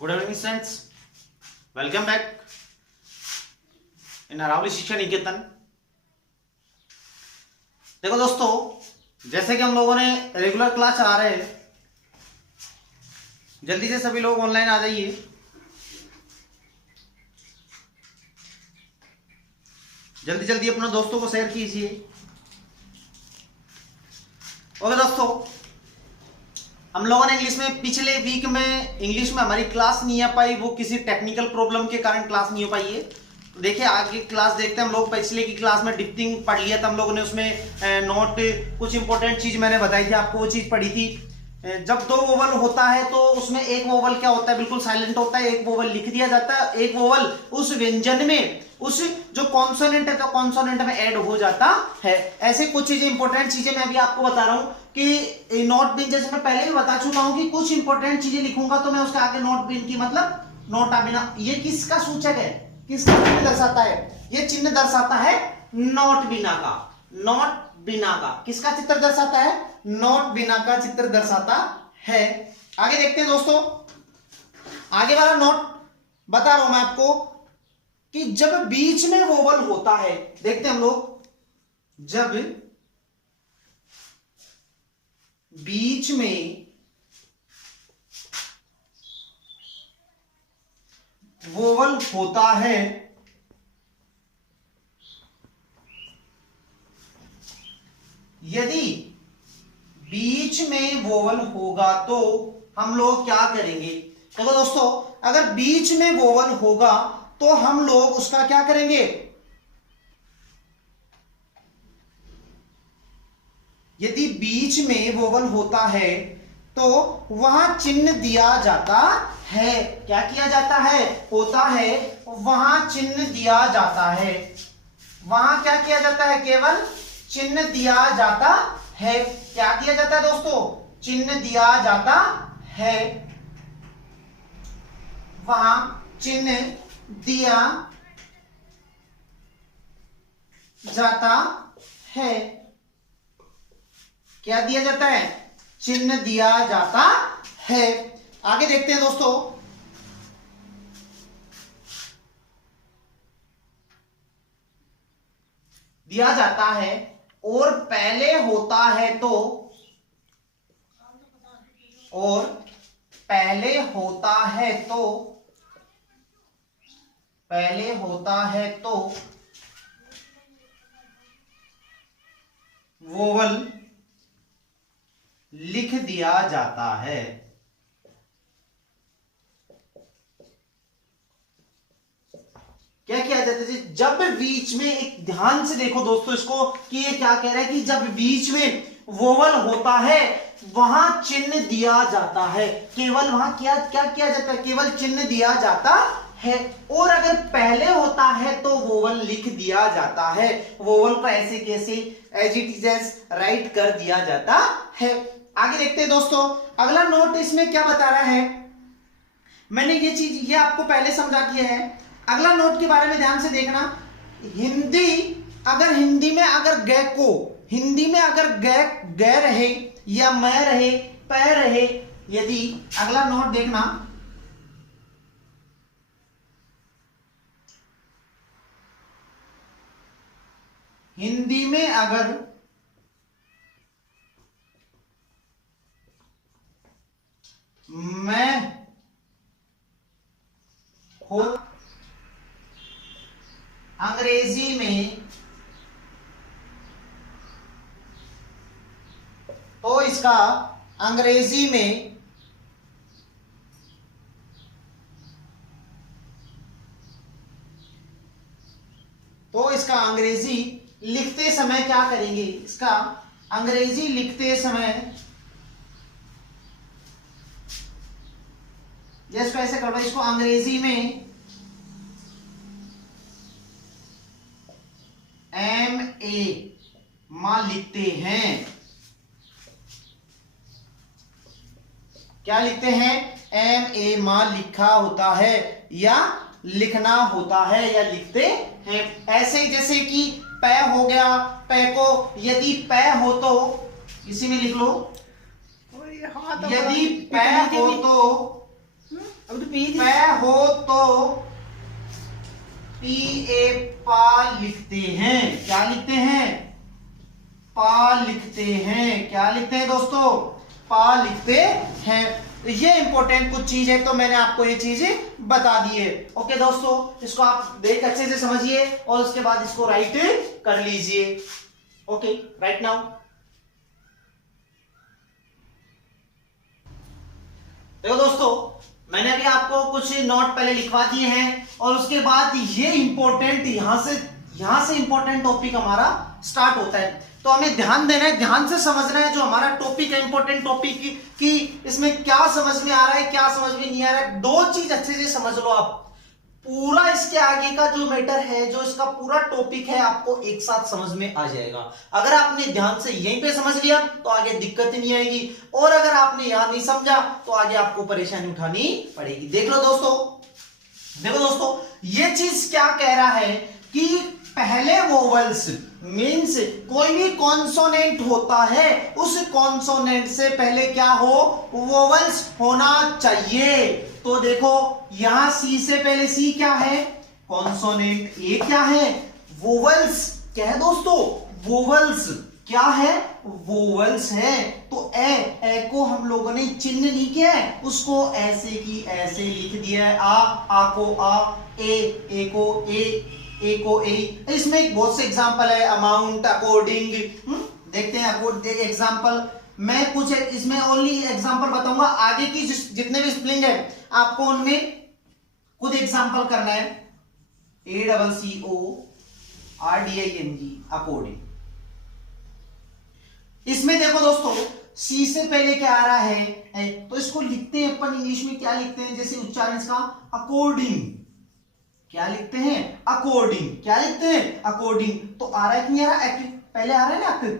Good evening students, welcome back in Aravali Shiksha Niketan. देखो दोस्तों, जैसे कि हम लोगों ने रेगुलर क्लास चला रहे हैं, जल्दी से सभी लोग ऑनलाइन आ जाइए। जल्दी जल्दी अपने दोस्तों को शेयर कीजिए। ओके दोस्तों, हम लोगों ने इंग्लिश में पिछले वीक में इंग्लिश में हमारी क्लास नहीं आ पाई, वो किसी टेक्निकल प्रॉब्लम के कारण क्लास नहीं हो पाई है। तो देखिए आगे क्लास देखते हैं हम लोग। पिछले की क्लास में डिप्टिंग पढ़ लिया था हम लोगों ने, उसमें नोट कुछ इंपॉर्टेंट चीज मैंने बताई थी आपको, वो चीज पढ़ी थी। जब दो वोवल होता है तो उसमें एक वोवल क्या होता है, बिल्कुल साइलेंट होता है, एक वोवल लिख दिया जाता है, एक वोवल उस व्यंजन में उस जो कॉन्सोनेंट है तो कॉन्सोनेंट में ऐड हो जाता है। ऐसे कुछ चीजें इंपॉर्टेंट चीजें मैं अभी आपको बता रहा हूं कि नोट बिन, जैसे मैं पहले भी बता चुका हूं कि कुछ इंपॉर्टेंट चीजें लिखूंगा तो मैं उसके आगे नोट बिन की मतलब नोटा बिना, ये किसका सूचक है, किसका चिन्ह दर्शाता है, ये चिन्ह दर्शाता है नोट बिना का। नोट बिना का किसका चित्र दर्शाता है, नोट बिना का चित्र दर्शाता है। आगे देखते हैं दोस्तों, आगे वाला नोट बता रहा हूं मैं आपको कि जब बीच में वोवल होता है, देखते हैं हम लोग, जब बीच में वोवल होता है यदि बीच में वोवल होगा तो हम लोग क्या करेंगे। देखो दोस्तों, अगर बीच में वोवल होगा तो हम लोग उसका क्या करेंगे, यदि बीच में वोवल होता है तो वहां चिन्ह दिया जाता है। क्या किया जाता है, होता है, वहां चिन्ह दिया जाता है। वहां क्या किया जाता है, केवल चिन्ह दिया जाता है। क्या दिया जाता है दोस्तों, चिन्ह दिया जाता है। वहां चिन्ह दिया जाता है। क्या दिया जाता है, चिन्ह दिया जाता है। आगे देखते हैं दोस्तों, दिया जाता है और पहले होता है तो, और पहले होता है तो, पहले होता है तो वोवल लिख दिया जाता है। क्या किया जाता है, जब बीच में, एक ध्यान से देखो दोस्तों इसको कि ये क्या कह रहा है कि जब बीच में वोवल होता है वहां चिन्ह दिया जाता है। केवल वहां क्या क्या किया जाता है, केवल चिन्ह दिया जाता है। और अगर पहले होता है तो वोवल लिख दिया जाता है। वोवल को ऐसे कैसे as it is as write कर दिया जाता है। आगे देखते हैं दोस्तों, अगला नोट इसमें क्या बता रहा है, मैंने ये चीज ये आपको पहले समझा दिया है। अगला नोट के बारे में ध्यान से देखना। हिंदी, अगर हिंदी में अगर ग को, हिंदी में अगर ग रहे या मैं रहे, पै रहे, यदि, अगला नोट देखना, हिंदी में अगर मैं हो, अंग्रेजी में तो इसका अंग्रेजी में तो इसका अंग्रेजी लिखते समय क्या करेंगे, इसका अंग्रेजी लिखते समय जैसे ऐसे करो, इसको अंग्रेजी में MA मां लिखते हैं। क्या लिखते हैं, MA मां लिखा होता है या लिखना होता है या लिखते हैं। ऐसे जैसे कि पै हो गया, पै को यदि पै हो तो इसी में लिख लो, यदि पै हो तो पै हो तो पी ए पा लिखते हैं। क्या लिखते हैं? पा लिखते हैं। क्या लिखते हैं दोस्तों? पा लिखते हैं। तो ये इंपॉर्टेंट कुछ चीज है, तो मैंने आपको ये चीजें बता दी है। ओके दोस्तों, इसको आप देख अच्छे से समझिए और उसके बाद इसको राइट कर लीजिए। Okay, right now. देखो दोस्तों, मैंने अभी आपको कुछ नोट पहले लिखवा दिए हैं और उसके बाद ये इंपॉर्टेंट यहां से इंपॉर्टेंट टॉपिक हमारा स्टार्ट होता है। तो हमें ध्यान देना है, ध्यान से समझना है जो हमारा टॉपिक है, इंपॉर्टेंट टॉपिक कि इसमें क्या समझ में आ रहा है, क्या समझ में नहीं आ रहा है। दो चीज अच्छे से समझ लो आप। पूरा इसके आगे का जो मैटर है, जो इसका पूरा टॉपिक है, आपको एक साथ समझ में आ जाएगा। अगर आपने ध्यान से यहीं पे समझ लिया तो आगे दिक्कत ही नहीं आएगी, और अगर आपने यहां नहीं समझा तो आगे आपको परेशानी उठानी पड़ेगी। देख लो दोस्तों, देखो दोस्तों, ये चीज क्या कह रहा है कि पहले वोवल्स मीन्स कोई भी कॉन्सोनेंट होता है, उस कॉन्सोनेंट से पहले क्या हो? वोवल्स होना चाहिए। तो देखो यहां सी से पहले सी क्या है? कॉन्सोनेंट। ए क्या है? वोवल्स। क्या है दोस्तों? वोवल्स। क्या है? वोवल्स है। तो ए को हम लोगों ने चिन्ह नहीं किया है, उसको ऐसे की ऐसे लिख दिया है। आ को आ, ए को ए को ए। इसमें बहुत से एग्जांपल है, अमाउंट, अकॉर्डिंग। देखते हैं एग्जांपल। मैं कुछ इसमें ओनली एग्जांपल बताऊंगा, आगे की जितने भी स्पेलिंग है आपको उनमें खुद एग्जांपल करना है। ACCORDING, according. इसमें देखो दोस्तों, सी से पहले क्या आ रहा है, तो इसको लिखते हैं अपन इंग्लिश में। क्या लिखते हैं? जैसे उच्चारण इसका अकॉर्डिंग। क्या लिखते हैं? अकॉर्डिंग। क्या लिखते हैं? अकॉर्डिंग। तो आ रहा है कि नहीं आ रहा? पहले आ रहा है ना,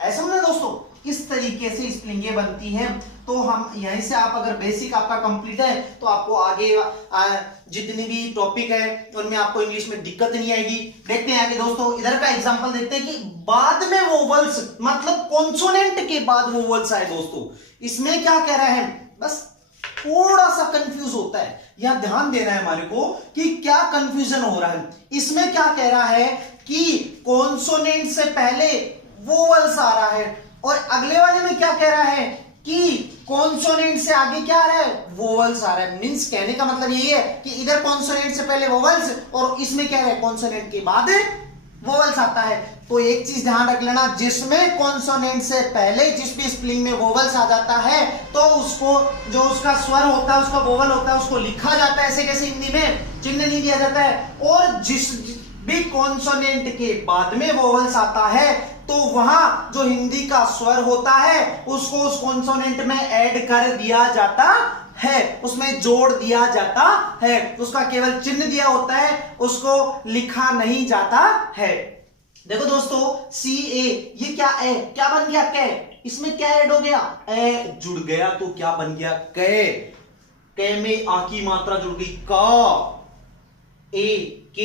ऐसा ना दोस्तों। इस तरीके से स्पेलिंगें बनती हैं। तो हम यहीं से, आप अगर बेसिक आपका कंप्लीट है तो आपको आगे जितनी भी टॉपिक है उनमें आपको इंग्लिश में दिक्कत नहीं आएगी। देखते हैं आगे दोस्तों, इधर का एग्जांपल देखते हैं कि बाद में वोवल्स, मतलब कॉन्सोनेंट के बाद वोवल्स आए। दोस्तों इसमें क्या कह रहा है, बस थोड़ा सा कंफ्यूज होता है, यहां ध्यान देना है हमारे को कि क्या कंफ्यूजन हो रहा है। इसमें क्या कह रहा है कि कॉन्सोनेंट से पहले वोवल्स आ रहा है, और अगले वाले में क्या कह रहा है कि कॉन्सोनेंट से आगे क्या आ रहा है? वोवल्स आ रहा है। मींस कहने का मतलब यही है कि इधर कॉन्सोनेंट से पहले वोवल्स, और इसमें क्या है? कॉन्सोनेंट के बाद वोवल्स आता है। तो एक चीज ध्यान रख लेना, जिसमें कॉन्सोनेंट से पहले जिस भी स्पेलिंग में वोवल्स आ जाता है तो उसको, जो उसका स्वर होता है, उसका वोवल होता है, उसको लिखा जाता है ऐसे कैसे हिंदी में, चिन्ह नहीं दिया जाता है। और जिस भी कॉन्सोनेंट के बाद में वोवल्स आता है तो वहां जो हिंदी का स्वर होता है उसको उस कॉन्सोनेंट में ऐड कर दिया जाता है, उसमें जोड़ दिया जाता है। उसका केवल चिन्ह दिया होता है, उसको लिखा नहीं जाता है। देखो दोस्तों, सी ए, ये क्या है? क्या बन गया? कै। इसमें क्या ऐड हो गया? ए जुड़ गया, तो क्या बन गया? कै। कै में आ की मात्रा जुड़ गई, का। ए के,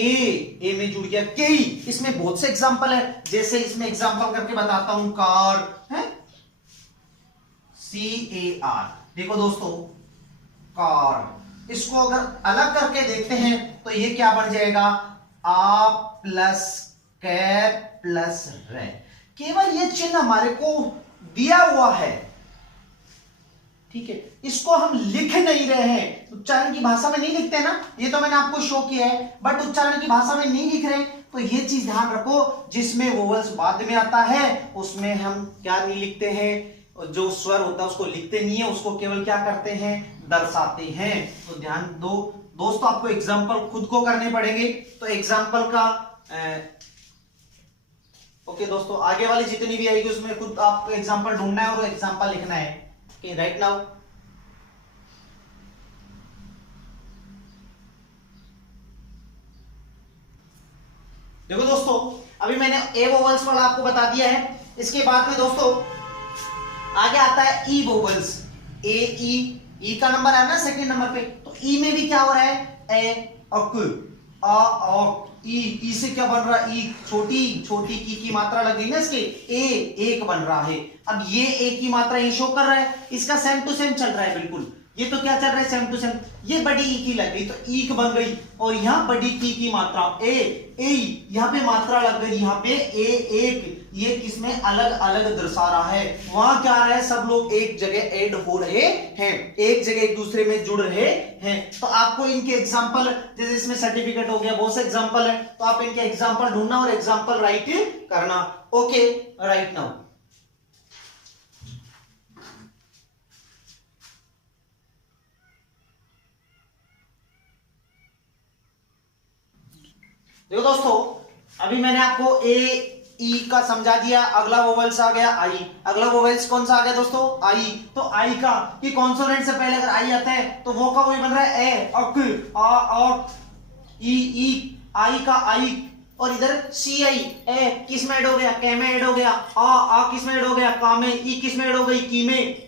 ए में जुड़ गया के। इसमें बहुत से एग्जांपल है, जैसे इसमें एग्जांपल करके बताता हूं। कार है, CAR। देखो दोस्तों, कार। इसको अगर अलग करके देखते हैं तो ये क्या बन जाएगा? आ प्लस कै प्लस रे। केवल ये चिन्ह हमारे को दिया हुआ है, ठीक है, इसको हम लिख नहीं रहे हैं। उच्चारण की भाषा में नहीं लिखते ना, ये तो मैंने आपको शो किया है, बट उच्चारण की भाषा में नहीं लिख रहे। तो ये चीज ध्यान रखो, जिसमें वोवल्स बाद में आता है उसमें हम क्या नहीं लिखते हैं, जो स्वर होता है उसको लिखते नहीं है, उसको केवल क्या करते हैं? दर्शाते हैं। तो ध्यान दो दोस्तों, आपको एग्जाम्पल खुद को करने पड़ेंगे। तो एग्जाम्पल का ओके दोस्तों, आगे वाली जितनी भी आएगी उसमें खुद आपको एग्जाम्पल ढूंढना है और एग्जाम्पल लिखना है। Okay, right now. देखो दोस्तों, अभी मैंने ए वोवल्स वाला आपको बता दिया है। इसके बाद में दोस्तों आगे आता है ई वोवल्स। ए ई का नंबर है ना सेकंड नंबर पे, तो ई में भी क्या हो रहा है? ए अक, आ औ, ई से क्या बन रहा है? ई छोटी की मात्रा लग गई ना इसके, ए एक बन रहा है। अब ये ए की मात्रा ये शो कर रहा है, इसका सेम टू सेम चल रहा है बिल्कुल। ये तो क्या चल रहा है सेम टू सेम, ये बड़ी ई की लग गई तो ईक बन गई, और यहाँ बड़ी की मात्रा ए ए, यहाँ पे मात्रा लग गई, यहाँ पे ए एक, ये किसमें अलग अलग दर्शा रहा है। वहां क्या रहा है, सब लोग एक जगह ऐड हो रहे हैं, एक जगह एक दूसरे में जुड़ रहे हैं। तो आपको इनके एग्जाम्पल, जैसे इसमें सर्टिफिकेट हो गया, बहुत से एग्जाम्पल है, तो आप इनके एग्जाम्पल ढूंढना और एग्जाम्पल राइट करना। ओके, राइट नाउ देखो दोस्तों, अभी मैंने आपको ए ई का समझा दिया, अगला वोवेल्स आ गया आई। अगला वोवेल्स कौन सा आ गया दोस्तों, आई। तो आई का कि कॉन्सोनेंट से पहले अगर आई आता है तो वो का वही बन रहा है ए, अक, आ, ई, आई का आई। और इधर सी आई, ए किस में ऐड हो गया, के में ऐड हो गया, आ किस में ऐड हो गया, का में, ई किस में ऐड हो गई, की में।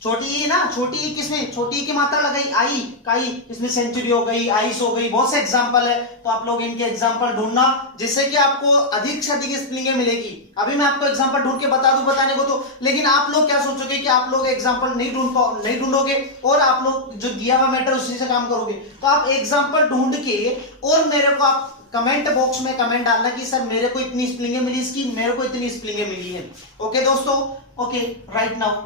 छोटी ई ना, छोटी ई किसमें, छोटी ई की मात्रा लगाई आई, काई, इसमें सेंचुरी हो गई, आइस हो गई, बहुत से एग्जांपल है। तो आप लोग इनके एग्जांपल ढूंढना, जिससे कि आपको अधिक से अधिक स्पेलिंग मिलेगी। अभी मैं आपको एग्जांपल ढूंढ के बता दूं बताने को तो, लेकिन आप लोग क्या सोचोगे कि आप लोग एग्जांपल नहीं ढूंढोगे और आप लोग जो दिया हुआ मैटर उसी से काम करोगे। तो आप एग्जांपल ढूंढ के और मेरे को आप कमेंट बॉक्स में कमेंट डालना कि सर मेरे को इतनी स्पेलिंग मिली इसकी, मेरे को इतनी स्पेलिंग मिली है। ओके दोस्तों, ओके राइट नाउ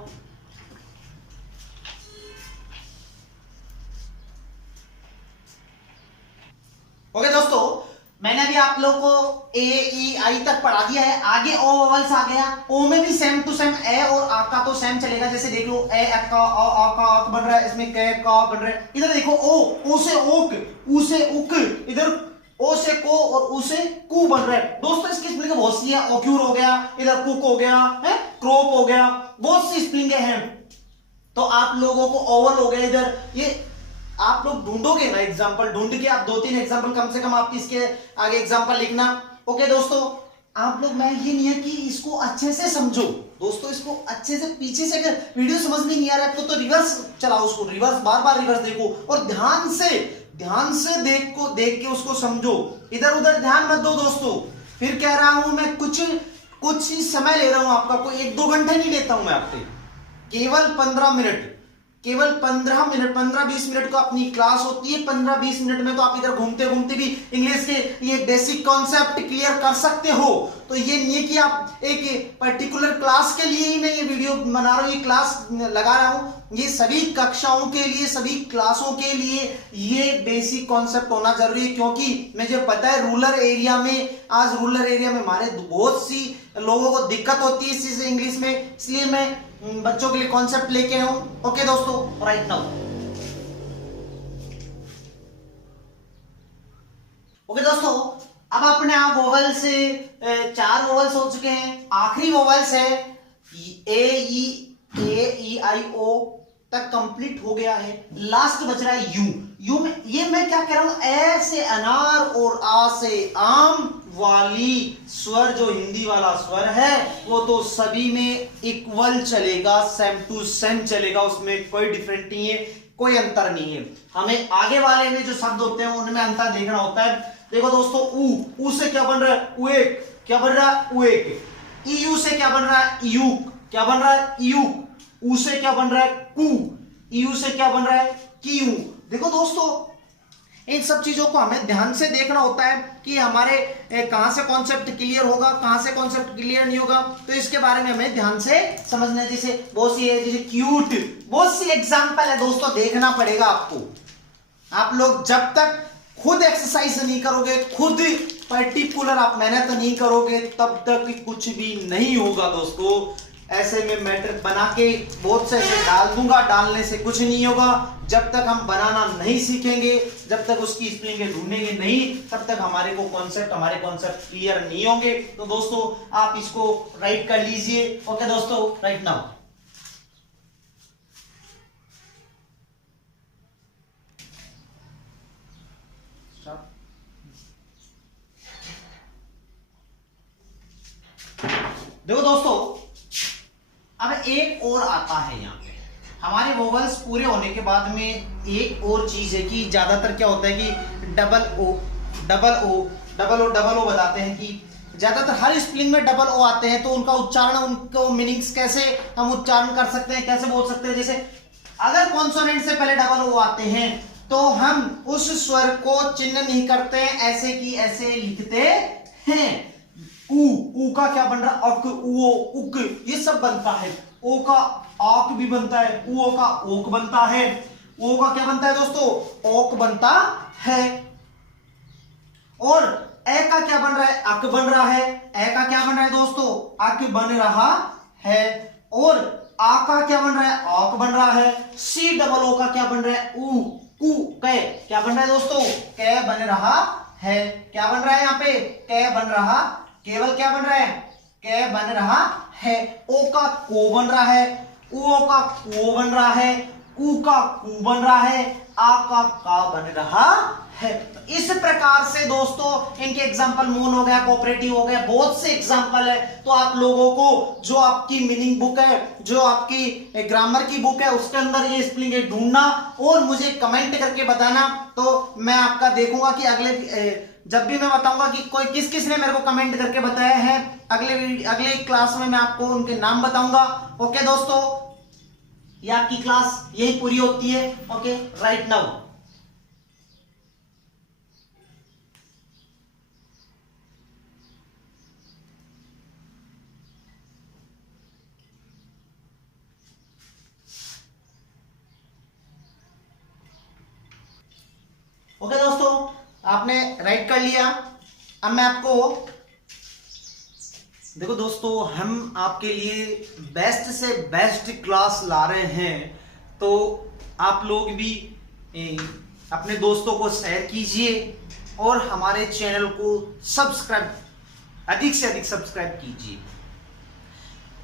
ओके दोस्तों, मैंने अभी आप लोग को ए ई आई तक पढ़ा दिया है। आगे ओ वोवेल्स आ गया, ओ में भी सेम टू सेम ए और आ का तो सेम चलेगा। जैसे देख लो ए का, आ का आक बन रहा है, इसमें के का बन रहा है। इधर देखो ओ से ओक, ऊ से उक, इधर ओ से को और ऊ से कू बन रहा है। दोस्तों इसकी स्पेलिंग बहुत सी है, ओक्यूर हो गया, इधर कुक हो गया है, क्रोप हो गया, बहुत सी स्पेलिंग हैं। तो आप लोगों को ओवल हो गया, इधर ये आप लोग ढूंढोगे ना, एग्जाम्पल ढूंढ के आप 2-3 एग्जाम्पल कम से कम आप इसके आगे एग्जाम्पल लिखना। ओके दोस्तों, आप लोग, मैं ये नहीं है कि इसको अच्छे से समझो दोस्तों, इसको अच्छे से पीछे से अगर वीडियो समझ में नहीं आ रहा है तो रिवर्स चलाओ, उसको रिवर्स बार बार रिवर्स देखो और ध्यान से देख के उसको समझो। इधर उधर ध्यान मत दो दोस्तों। फिर कह रहा हूं मैं, कुछ ही समय ले रहा हूं आपका, कोई 1-2 घंटे नहीं लेता हूं मैं आपसे, केवल 15 मिनट, केवल 15-20 मिनट का अपनी क्लास होती है। 15-20 मिनट में तो आप इधर घूमते घूमते भी इंग्लिश के ये बेसिक कॉन्सेप्ट क्लियर कर सकते हो। तो ये नहीं है कि आप एक पर्टिकुलर क्लास के लिए ही मैं ये वीडियो बना रहा हूं, ये क्लास लगा रहा हूं, ये सभी कक्षाओं के लिए, सभी क्लासों के लिए ये बेसिक कॉन्सेप्ट होना जरूरी है। क्योंकि मुझे पता है रूरल एरिया में, आज रूरल एरिया में हमारे बहुत सी लोगों को दिक्कत होती है इस चीज इंग्लिश में, इसलिए मैं बच्चों के लिए कॉन्सेप्ट लेके आया हूं। ओके दोस्तों, राइट नाउ ओके दोस्तों, अब अपने आप वोवेल से 4 वोवेल्स हो चुके हैं। आखिरी वोवेल्स है ए ई आई ओ तक कंप्लीट हो गया है। लास्ट बच रहा है यू में, ये मैं क्या कह रहा हूं, ए से अनार और आ से आम वाली स्वर, जो हिंदी वाला स्वर है वो तो सभी में इक्वल चलेगा, सेम टू सेम चलेगा, उसमें कोई डिफरेंट नहीं है, कोई अंतर नहीं है। हमें आगे वाले में जो शब्द होते हैं उनमें अंतर देखना होता है। देखो दोस्तों, ऊ से क्या बन रहा है, उएक, क्या बन रहा है, उएक। ईयू से क्या बन रहा है, यूक, क्या बन रहा है, यूक। ऊ से क्या बन रहा है, कू। ईयू से क्या बन रहा है, कीयू। देखो दोस्तों, इन सब चीजों को हमें ध्यान से देखना होता है कि हमारे कहां से कॉन्सेप्ट क्लियर होगा, कहां से कॉन्सेप्ट क्लियर नहीं होगा, तो इसके बारे में हमें ध्यान से समझना है। जैसे बहुत सी है, जैसे क्यूट, बहुत सी एग्जांपल है दोस्तों, देखना पड़ेगा आपको। आप लोग जब तक खुद एक्सरसाइज नहीं करोगे, खुद पर्टिकुलर आप मेहनत नहीं करोगे, तब तक कुछ भी नहीं होगा दोस्तों। ऐसे में मैटर बना के बहुत से ऐसे डाल दूंगा, डालने से कुछ नहीं होगा। जब तक हम बनाना नहीं सीखेंगे, जब तक उसकी स्पेलिंग ढूंढेंगे नहीं, तब तक हमारे कॉन्सेप्ट क्लियर नहीं होंगे। तो दोस्तों आप इसको राइट कर लीजिए। ओके दोस्तों, राइट नाउ देखो दोस्तों, अब एक और आता है यहाँ पे, हमारे वोवेल्स पूरे होने के बाद में एक और चीज है कि ज्यादातर क्या होता है कि डबल ओ बताते हैं कि ज्यादातर हर स्पेलिंग में डबल ओ आते हैं। तो उनका उच्चारण, उनको मीनिंग्स कैसे हम उच्चारण कर सकते हैं, कैसे बोल सकते हैं। जैसे अगर कॉन्सोनेंट से पहले डबल ओ आते हैं तो हम उस स्वर को चिन्ह नहीं करते हैं, ऐसे की ऐसे लिखते हैं। ऊ का क्या बन रहा है? अक, उ, उक, ये सब बनता है। ओ का आक भी बनता है, ऊ का ओक बनता है, ओ का क्या बनता है दोस्तों? ओक बनता है। और ए का क्या बन रहा है? अक बन रहा है। ए का क्या बन रहा है दोस्तों? अक बन रहा है। और आ का क्या बन रहा है? ऑक बन रहा है। सी डबल ओ का क्या बन रहा है? ऊ, कु, कै, क्या बन रहा है दोस्तों? कै बन रहा है। क्या बन रहा है यहाँ पे? कै बन रहा, केवल क्या बन रहा है? कै बन रहा है। ओ का को बन रहा है, ऊ का को बन रहा है, ऊ का कु बन रहा है, आ का बन रहा है। तो इस प्रकार से दोस्तों इनके एग्जाम्पल मून हो गया, कोऑपरेटिव हो गया, बहुत से एग्जाम्पल है। तो आप लोगों को जो आपकी मीनिंग बुक है, जो आपकी ग्रामर की बुक है, उसके अंदर ये स्पेलिंग ढूंढना और मुझे कमेंट करके बताना। तो मैं आपका देखूंगा कि अगले जब भी मैं बताऊंगा कि कोई किस किस ने मेरे को कमेंट करके बताया है, अगले क्लास में मैं आपको उनके नाम बताऊंगा। ओके दोस्तों, ये आपकी क्लास यही पूरी होती है। ओके, राइट नाउ ओके दोस्तों, आपने राइट कर लिया। अब मैं आपको देखो दोस्तों, हम आपके लिए बेस्ट से बेस्ट क्लास ला रहे हैं, तो आप लोग भी अपने दोस्तों को शेयर कीजिए और हमारे चैनल को सब्सक्राइब, अधिक से अधिक सब्सक्राइब कीजिए।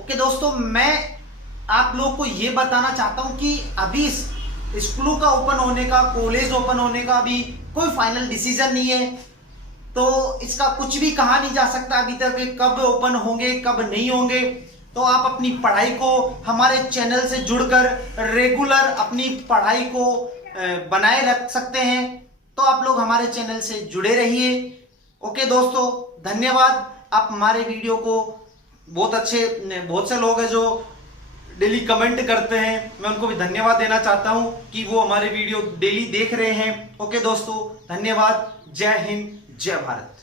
ओके दोस्तों, मैं आप लोग को ये बताना चाहता हूं कि अभी स्कूलों का ओपन होने का, कॉलेज ओपन होने का भी कोई फाइनल डिसीजन नहीं है। तो इसका कुछ भी कहा नहीं जा सकता अभी तक कब ओपन होंगे कब नहीं होंगे। तो आप अपनी पढ़ाई को हमारे चैनल से जुड़कर रेगुलर अपनी पढ़ाई को बनाए रख सकते हैं। तो आप लोग हमारे चैनल से जुड़े रहिए। ओके दोस्तों, धन्यवाद। आप हमारे वीडियो को बहुत से लोग हैं जो डेली कमेंट करते हैं, मैं उनको भी धन्यवाद देना चाहता हूं कि वो हमारे वीडियो डेली देख रहे हैं। ओके दोस्तों, धन्यवाद। जय हिंद, जय भारत।